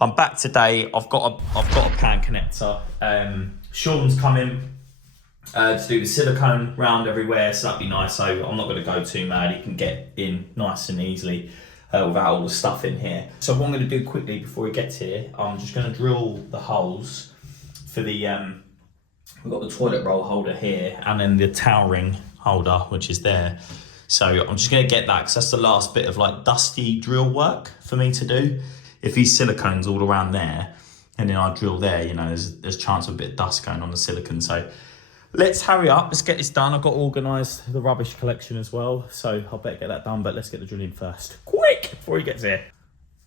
I'm back today. I've got a pan connector. Sean's coming to do the silicone round everywhere, so that'd be nice. So I'm not going to go too mad. He can get in nice and easily without all the stuff in here. So what I'm going to do quickly before he gets here, I'm just going to drill the holes for the we've got the toilet roll holder here, and then the towel ring holder, which is there. So I'm just going to get that, because that's the last bit of like dusty drill work for me to do. If these silicones all around there, and then I drill there, you know, there's a chance of a bit of dust going on the silicone. So let's hurry up, let's get this done. I've got to organise the rubbish collection as well, so I'll better get that done, but let's get the drilling first. Quick, before he gets here.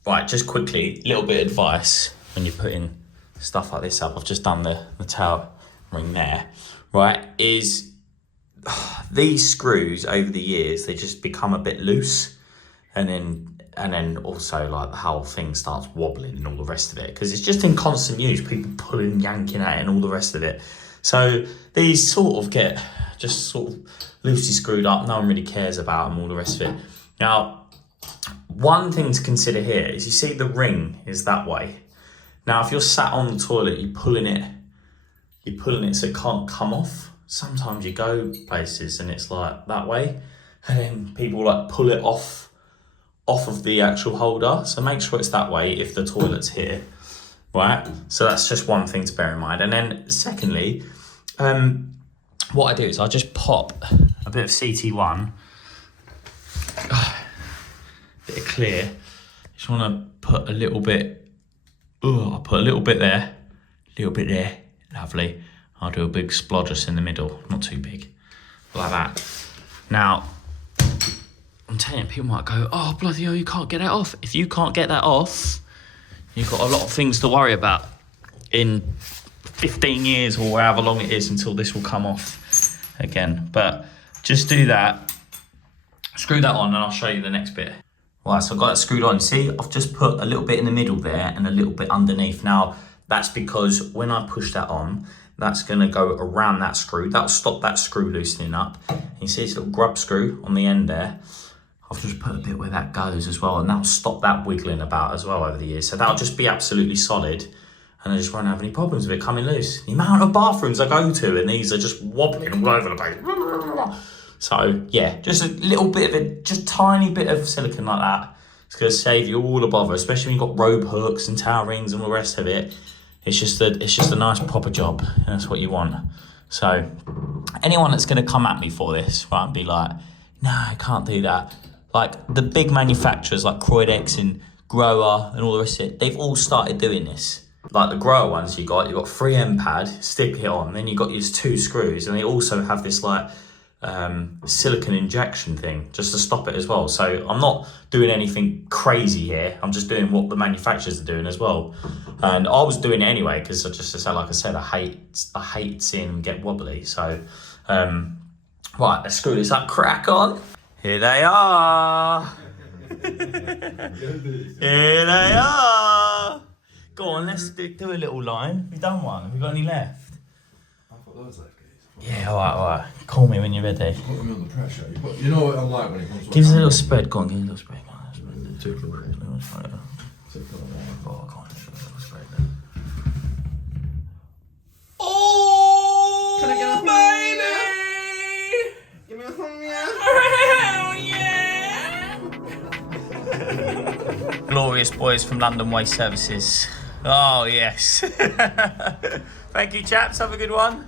Right, just quickly, little bit of advice when you're putting stuff like this up. I've just done the towel ring there, right, is these screws over the years, they just become a bit loose, and then also like the whole thing starts wobbling and all the rest of it, because it's just in constant use, people pulling, yanking at it and all the rest of it. So these sort of get just sort of loosely screwed up, no one really cares about them, all the rest of it. Now, one thing to consider here is, you see the ring is that way. Now if you're sat on the toilet, you're pulling it so it can't come off. Sometimes you go places and it's like that way, and then people like pull it off of the actual holder. So make sure it's that way if the toilet's here, right? So that's just one thing to bear in mind. And then secondly, what I do is I just pop a bit of CT1, bit of clear. Just want to put a little bit, I'll put a little bit there, lovely. I'll do a big splodgers in the middle, not too big, like that. Now, I'm telling you, people might go, oh, bloody hell, you can't get that off. If you can't get that off, you've got a lot of things to worry about in 15 years or however long it is until this will come off again. But just do that, screw that on, and I'll show you the next bit. Right, so I've got that screwed on. See, I've just put a little bit in the middle there and a little bit underneath. Now, that's because when I push that on, that's going to go around that screw. That'll stop that screw loosening up. And you see this little grub screw on the end there? I've just put a bit where that goes as well, and that'll stop that wiggling about as well over the years. So that'll just be absolutely solid, and I just won't have any problems with it coming loose. The amount of bathrooms I go to, and these are just wobbling all over the place. So yeah, just a little bit of it, just tiny bit of silicone like that. It's going to save you all the bother, especially when you've got rope hooks and towel rings and all the rest of it. It's just a nice proper job, and that's what you want. So anyone that's going to come at me for this, right, and be like, no, I can't do that. Like the big manufacturers like Croidex and GROHE and all the rest of it, they've all started doing this. Like the GROHE ones, you've got 3M pad, stick it on, then you've got these 2 screws, and they also have this like silicone injection thing just to stop it as well. So I'm not doing anything crazy here, I'm just doing what the manufacturers are doing as well. And I was doing it anyway, because like I said, I hate seeing them get wobbly. So right, let's screw this up, crack on. Here they are. Here they are. Go on, let's do a little line. We've done one. Have we got any left? I've got loads left, guys. Yeah, all right. Call me when you're ready. Put me under pressure. You know what I'm like when it comes to... Give us a little spread. Go on, give us a little spread. Oh, can I get a baby? Give me a thumb, yeah? Hell yeah! Glorious boys from London Waste Services. Oh, yes. Thank you, chaps. Have a good one.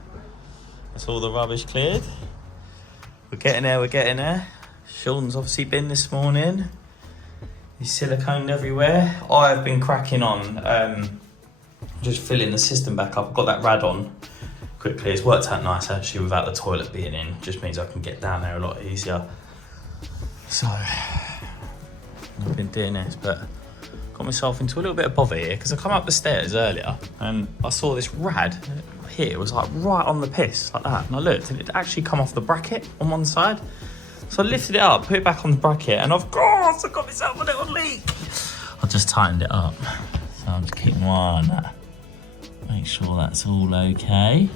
That's all the rubbish cleared. We're getting there. Sean's obviously been this morning. He's siliconed everywhere. I've been cracking on, just filling the system back up. I've got that rad on quickly. It's worked out nice actually without the toilet being in. Just means I can get down there a lot easier. So, I've been doing this, but got myself into a little bit of bother here, because I come up the stairs earlier and I saw this rad here. It was like right on the piss, like that. And I looked and it actually come off the bracket on one side. So I lifted it up, put it back on the bracket, and of course I got myself a little leak. I just tightened it up. So I'm just keeping an eye on that. Make sure that's all okay.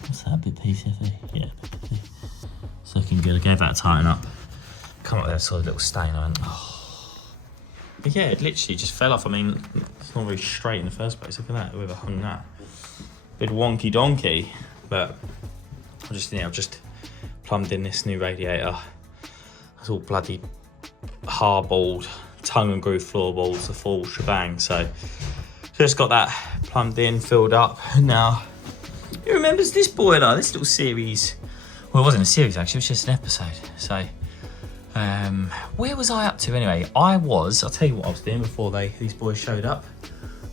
What's that, a bit PCFE? Yeah, a bit PCFE. So looking good. I gave that a tighten up. Come up there, saw a little stain on. Oh. But yeah, it literally just fell off. I mean, it's not very straight in the first place. Look at that, whoever hung that. Bit wonky donkey. But I've just plumbed in this new radiator. It's all bloody hard-balled, tongue and groove floorboards, the full shebang. So just got that plumbed in, filled up. Now, who remembers this boiler? This little series. Well, it wasn't a series actually, it was just an episode. So, where was I up to anyway? I'll tell you what I was doing before these boys showed up.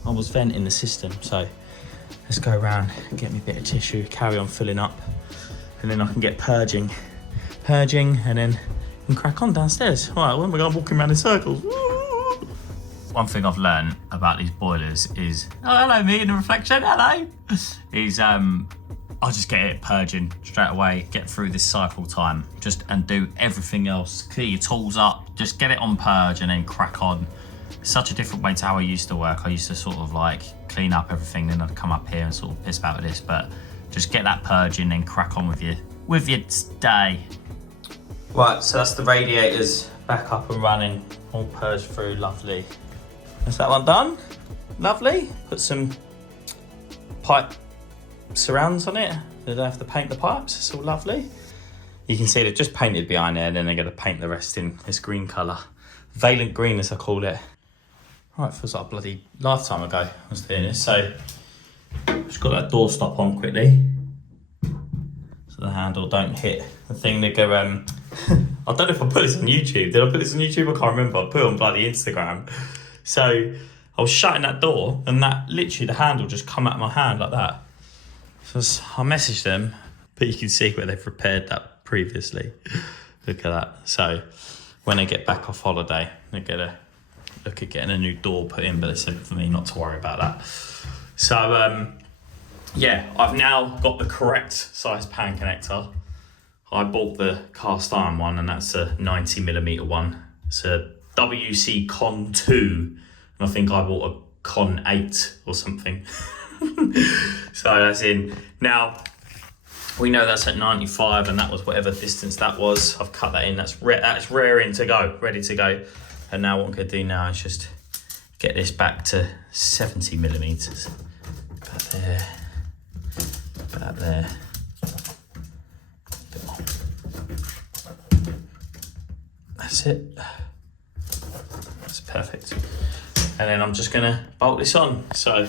I was venting the system. So let's go around, get me a bit of tissue, carry on filling up, and then I can get purging, and then crack on downstairs. All right, when we're going walking around in circles. Woo! One thing I've learned about these boilers is, oh, hello, me in the reflection, hello, is I'll just get it purging straight away, get through this cycle time, and do everything else. Clear your tools up, just get it on purge and then crack on. It's such a different way to how I used to work. I used to sort of like clean up everything, then I'd come up here and sort of piss about with this, but just get that purging and crack on with your day. Right, so that's the radiators back up and running, all purged through, lovely. Is that one done? Lovely. Put some pipe surrounds on it. They don't have to paint the pipes, it's all lovely. You can see they've just painted behind there, and then they're going to paint the rest in this green colour. Valent green, as I call it. Right, feels like a bloody lifetime ago I was doing this. So, just got that door stop on quickly, so the handle don't hit the thing. They go, I don't know if I put this on YouTube. Did I put this on YouTube? I can't remember. I put it on bloody Instagram. So, I was shutting that door, and that literally the handle just come out of my hand like that. So I messaged them, but you can see where they've repaired that previously. Look at that. So when they get back off holiday, they're gonna look at getting a new door put in, but they said for me not to worry about that. So yeah, I've now got the correct size pan connector. I bought the cast iron one, and that's a 90mm one. It's a WC Con 2, and I think I bought a Con 8 or something. So that's in. Now, we know that's at 95, and that was whatever distance that was. I've cut that in, that's rearing to go, ready to go. And now what I'm gonna do now is just get this back to 70mm. About there. That's it. That's perfect. And then I'm just gonna bolt this on. So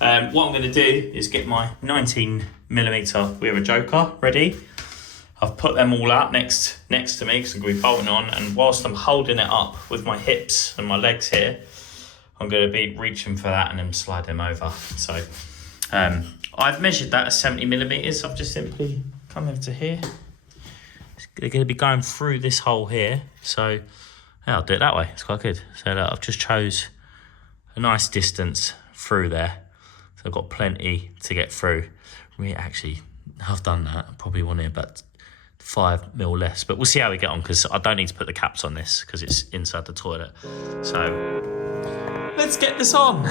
what I'm gonna do is get my 19mm, we have a joker ready. I've put them all out next to me because I'm gonna be bolting on, and whilst I'm holding it up with my hips and my legs here, I'm gonna be reaching for that and then slide them over. So I've measured that as 70mm. I've just simply come over to here. They're gonna be going through this hole here. So yeah, I'll do it that way, it's quite good. So look, I've just chose a nice distance through there. So I've got plenty to get through. Actually, I've done that. I probably want it about 5mm less, but we'll see how we get on, because I don't need to put the caps on this because it's inside the toilet. So let's get this on.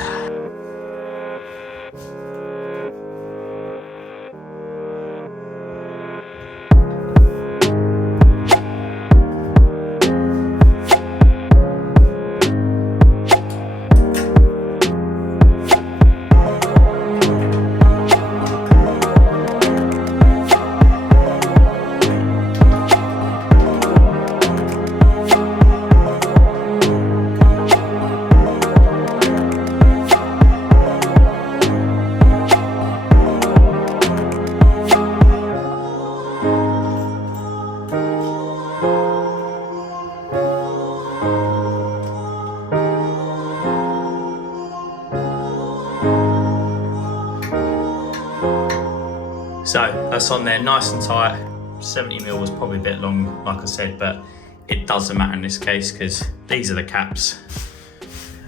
So that's on there, nice and tight. 70mm was probably a bit long, like I said, but it doesn't matter in this case because these are the caps.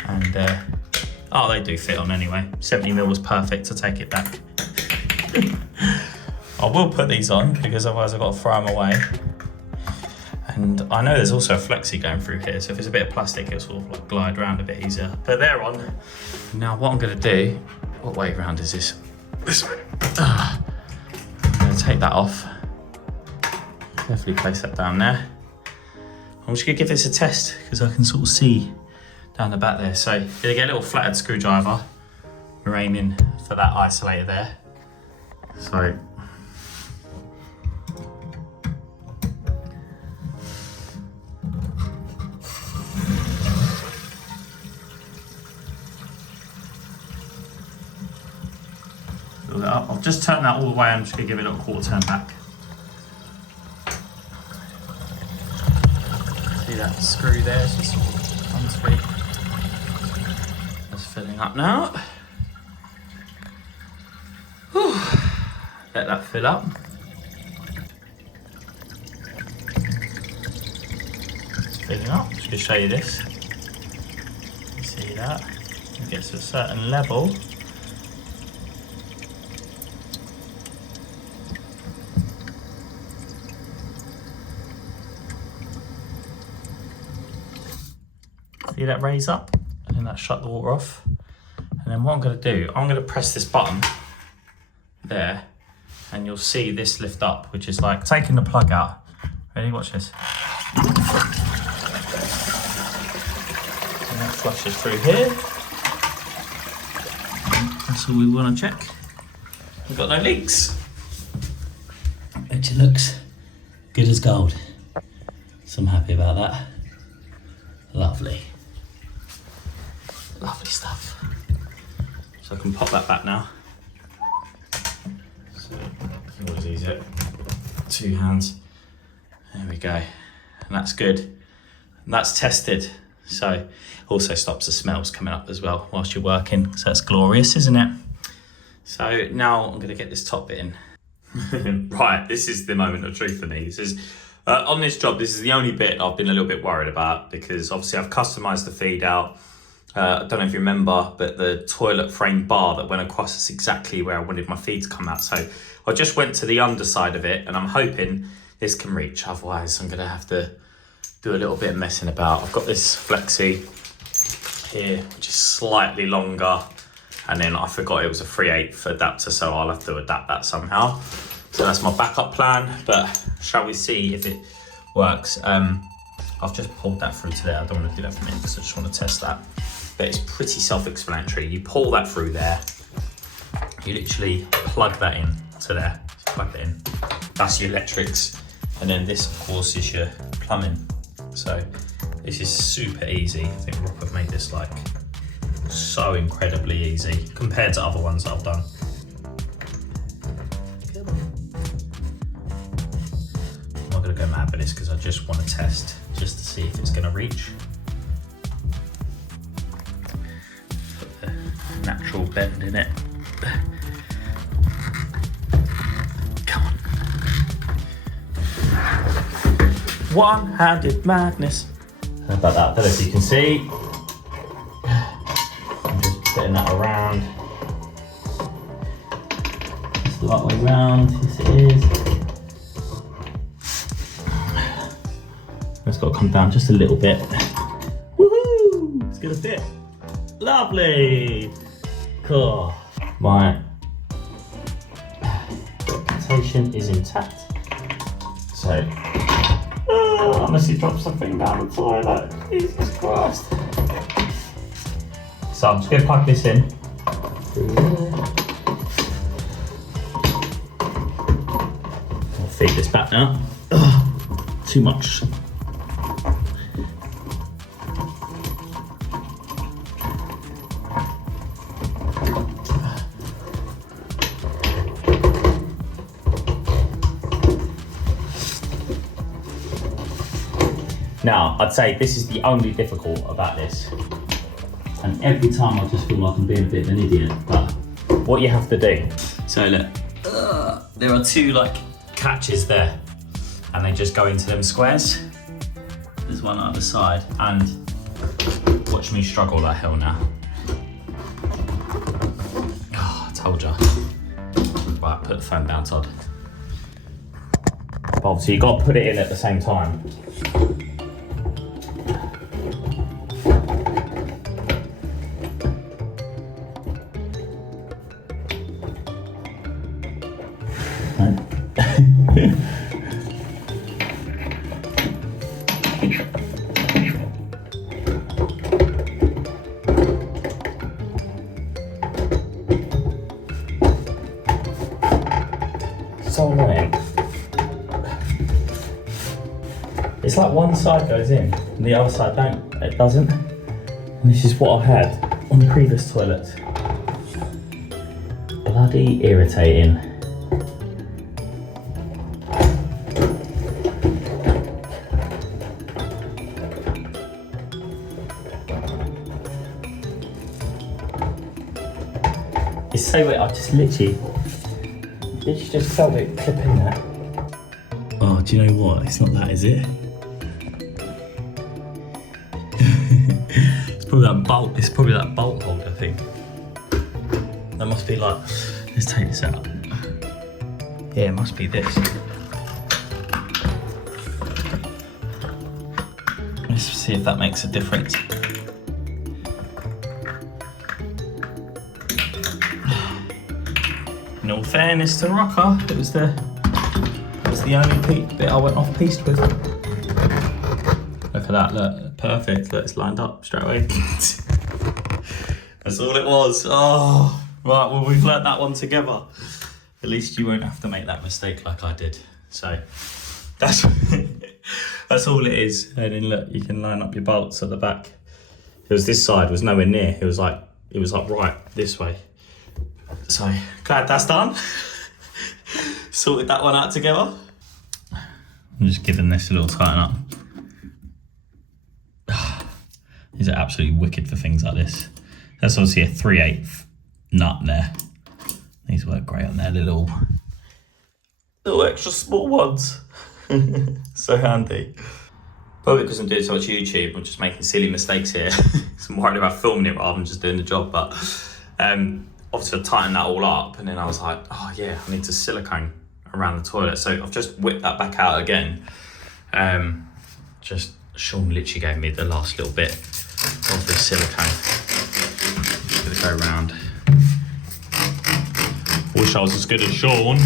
And, oh, they do fit on anyway. 70mm was perfect, to take it back. I will put these on because otherwise I've got to throw them away. And I know there's also a flexi going through here, so if it's a bit of plastic, it'll sort of like glide around a bit easier. But they're on. Now what I'm gonna do, what way round is this? This way. I'm gonna take that off. Carefully place that down there. I'm just gonna give this a test because I can sort of see down the back there. So you're gonna get a little flathead screwdriver. We're aiming for that isolator there. So fill that up. I've just turned that all the way. I'm just gonna give it a little quarter turn back. See that screw there? It's just unscrew. Just filling up now. Whew. Let that fill up. It's filling up. Just gonna show you this. You see that? It gets to a certain level. See that raise up? And then that shut the water off. And then what I'm gonna do, I'm gonna press this button there, and you'll see this lift up, which is like taking the plug out. Ready, watch this. And that flushes through here. That's all we wanna check. We've got no leaks. Which it looks good as gold. So I'm happy about that. Lovely. Lovely stuff. So I can pop that back now. So you always use it. 2 hands. There we go. And that's good. And that's tested. So also stops the smells coming up as well whilst you're working. So that's glorious, isn't it? So now I'm gonna get this top bit in. Right, this is the moment of truth for me. This is on this job, this is the only bit I've been a little bit worried about, because obviously I've customized the feed out. I don't know if you remember, but the toilet frame bar that went across is exactly where I wanted my feed to come out. So I just went to the underside of it, and I'm hoping this can reach. Otherwise, I'm gonna have to do a little bit of messing about. I've got this flexi here, which is slightly longer, and then I forgot it was a 3/8 adapter, so I'll have to adapt that somehow. So that's my backup plan, but shall we see if it works? I've just pulled that through to there. I don't want to do that for me because I just want to test that. But it's pretty self-explanatory. You pull that through there, you literally plug that in to there. Just plug that in. That's your electrics. And then this, of course, is your plumbing. So this is super easy. I think Rock have made this like so incredibly easy compared to other ones that I've done. I'm not gonna go mad with this because I just want to test just to see if it's gonna reach. Put the natural bend in it. Come on. One-handed madness. How about that? I don't know if you can see. I'm just putting that around. It's the right way round. Yes, it is. It's got to come down just a little bit. Woohoo! It's gonna fit. Lovely. Cool. My documentation is intact. So, I honestly dropped something down the toilet. Jesus Christ. So I'm just gonna plug this in. I'll feed this back now. Ugh, too much. Now, I'd say this is the only difficult about this. And every time I just feel like I'm being a bit of an idiot, but what you have to do. So look, there are 2 like catches there, and they just go into them squares. There's one on the side, and watch me struggle like hell now. Oh, I told you. Right, put the phone down, Todd. But obviously you got to put it in at the same time. It's like one side goes in and the other side doesn't. And this is what I had on the previous toilet. Bloody irritating. It's so weird, I just literally just felt it clip in there. Oh, do you know what? It's not that, is it? It's probably that bolt holder, I think. That must be like, let's take this out. Yeah, it must be this. Let's see if that makes a difference. In all fairness to ROCA, it was the only bit I went off piste with. Look at that, look, perfect, look, it's lined up straight away. That's all it was. Oh, right, well, we've learnt that one together. At least you won't have to make that mistake like I did. So, that's that's all it is. And then look, you can line up your bolts at the back. It was this side, was nowhere near. It was like right this way. So, glad that's done. Sorted that one out together. I'm just giving this a little tighten up. These are absolutely wicked for things like this. That's obviously a 3/8 nut there. These work great on there, little extra small ones. So handy. Probably because I'm doing so much YouTube, I'm just making silly mistakes here. So I'm worried about filming it rather than just doing the job. But obviously I tightened that all up and then I was like, oh yeah, I need to silicone around the toilet. So I've just whipped that back out again. Sean literally gave me the last little bit of the silicone. Just gonna go around. Wish I was as good as Sean.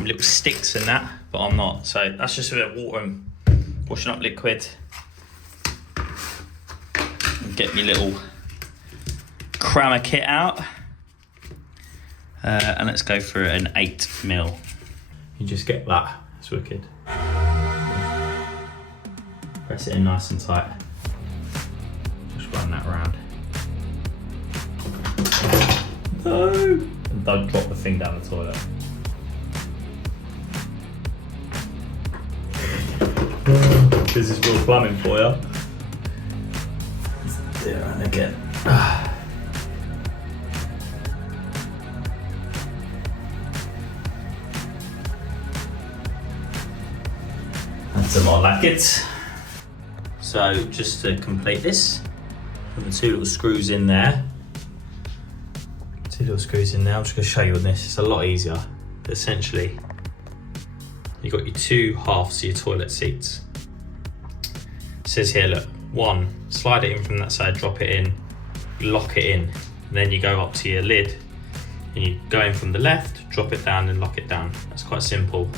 Little sticks in that, but I'm not. So that's just a bit of water and washing up liquid. And get me little crammer kit out. And let's go for an 8mm. You just get that, it's wicked. Press it in nice and tight. Just run that around. No! And don't drop the thing down the toilet. This is real plumbing for you. Let's do it around again. That's a lot like it. So just to complete this, put the two little screws in there. Two little screws in there. I'm just going to show you on this. It's a lot easier. But essentially, you've got your two halves of your toilet seats. It says here, look, one, slide it in from that side, drop it in, lock it in. And then you go up to your lid and you go in from the left, drop it down and lock it down. That's quite simple.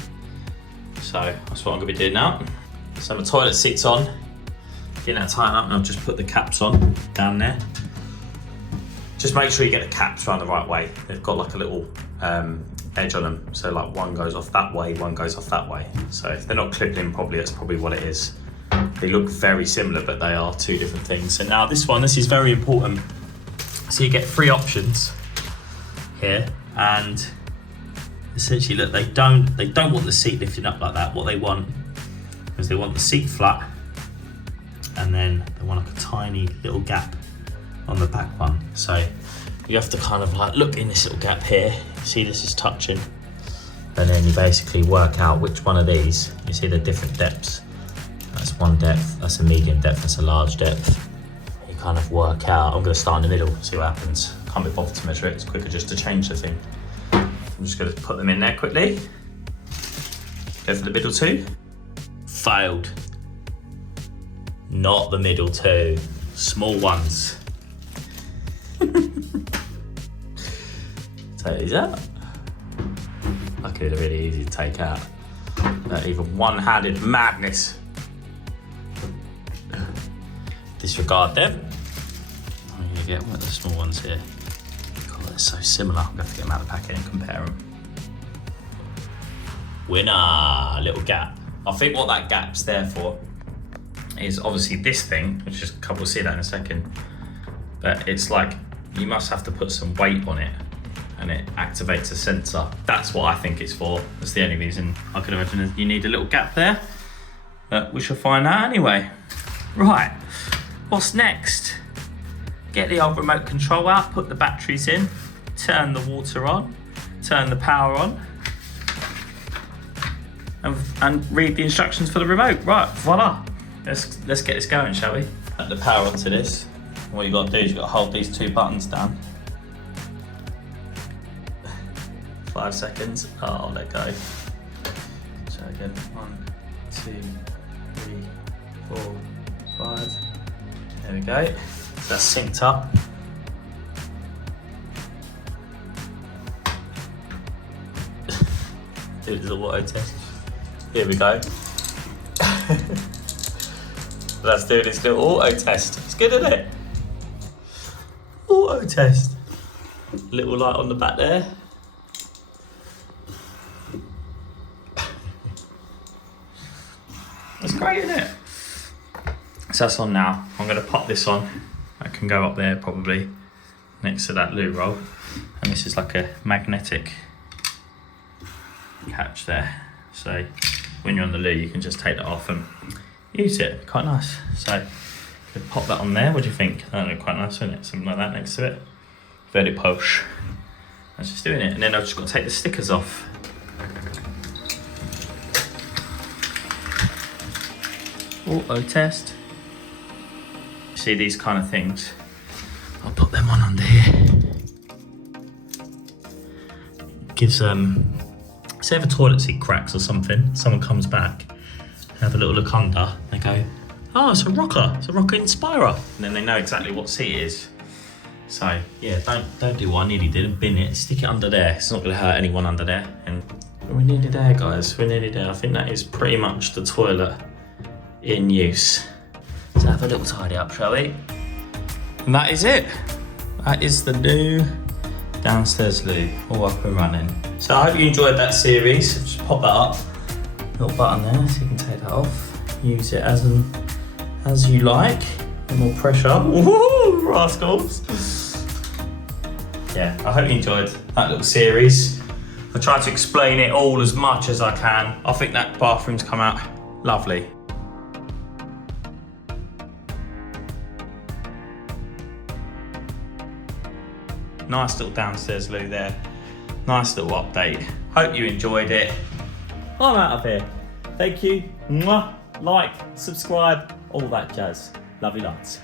So that's what I'm gonna be doing now. So my toilet seat's on, getting that tightened up, and I'll just put the caps on down there. Just make sure you get the caps around the right way. They've got like a little edge on them. So like one goes off that way, one goes off that way. So if they're not clipped in properly, that's probably what it is. They look very similar, but they are two different things. So now this is very important. So you get 3 options here, and essentially, look, they don't want the seat lifting up like that. What they want is they want the seat flat, and then they want like a tiny little gap on the back one. So you have to kind of like look in this little gap here. See, this is touching, and then you basically work out which one of these. You see the different depths. That's one depth. That's a medium depth. That's a large depth. You kind of work out. I'm going to start in the middle, see what happens. Can't be bothered to measure it. It's quicker just to change the thing. I'm just going to put them in there quickly. Go for the middle 2. Failed. Not the middle 2. Small ones. Take these out. Luckily they're really easy to take out. Even one-handed madness. Disregard them. I'm going to get one of the small ones here. God, they're so similar. I'm going to have to get them out of the packet and compare them. Winner! Little gap. I think what that gap's there for is obviously this thing, which is, we'll see that in a second, but it's like you must have to put some weight on it and it activates a sensor. That's what I think it's for. That's the only reason I could imagine you need a little gap there, but we shall find out anyway. Right, what's next? Get the old remote control out, put the batteries in, turn the water on, turn the power on, and read the instructions for the remote. Right, voila. Let's get this going, shall we? Put the power onto this. What you gotta do is you gotta hold these two buttons down. 5 seconds. Oh, let go. So again, 1, 2, 3, 4, 5. There we go. So that's synced up. Do this auto test. Here we go. Let's do this little auto test. It's good, isn't it? Auto test. Little light on the back there. That's great, isn't it? So that's on now. I'm going to pop this on. That can go up there probably next to that loo roll. And this is like a magnetic catch there. So when you're on the loo, you can just take that off and use it. Quite nice. So pop that on there. What do you think? That look quite nice, isn't it? Something like that next to it. Very posh. I was just doing it, and then I've just got to take the stickers off. Auto test. See these kind of things? I'll put them on under here. Gives say if a toilet seat cracks or something, someone comes back, have a little look under, they go, oh, it's a ROCA Inspirer, and then they know exactly what seat it is. So yeah, don't do what I nearly did and bin it. Stick it under there. It's not going to hurt anyone under there. And we're nearly there, guys. We're nearly there. I think that is pretty much the toilet in use. So have a little tidy up, shall we? And that is it. That is the new downstairs loo, all up and running. So I hope you enjoyed that series. Just pop that up. Little button there, so you can take that off. Use it as you like. A more pressure. Woohoo, rascals! Yeah, I hope you enjoyed that little series. I tried to explain it all as much as I can. I think that bathroom's come out lovely. Nice little downstairs loo there. Nice little update. Hope you enjoyed it. I'm out of here. Thank you. Mwah. Like, subscribe, all that jazz. Love you lots.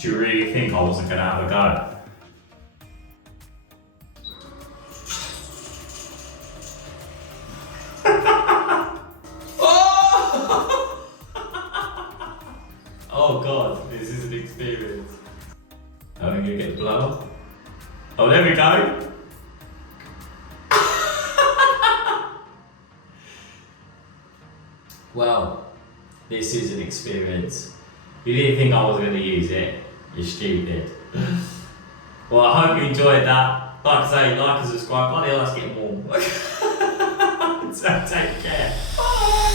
Do you really think I wasn't going to have a go? Oh God, this is an experience. Are we going to get the blower? Oh, there we go. Well, this is an experience. You didn't think I was going to use it. You're stupid. Well, I hope you enjoyed that. Like I say, like and subscribe. Bloody hell, let's get warm. So take care. Bye.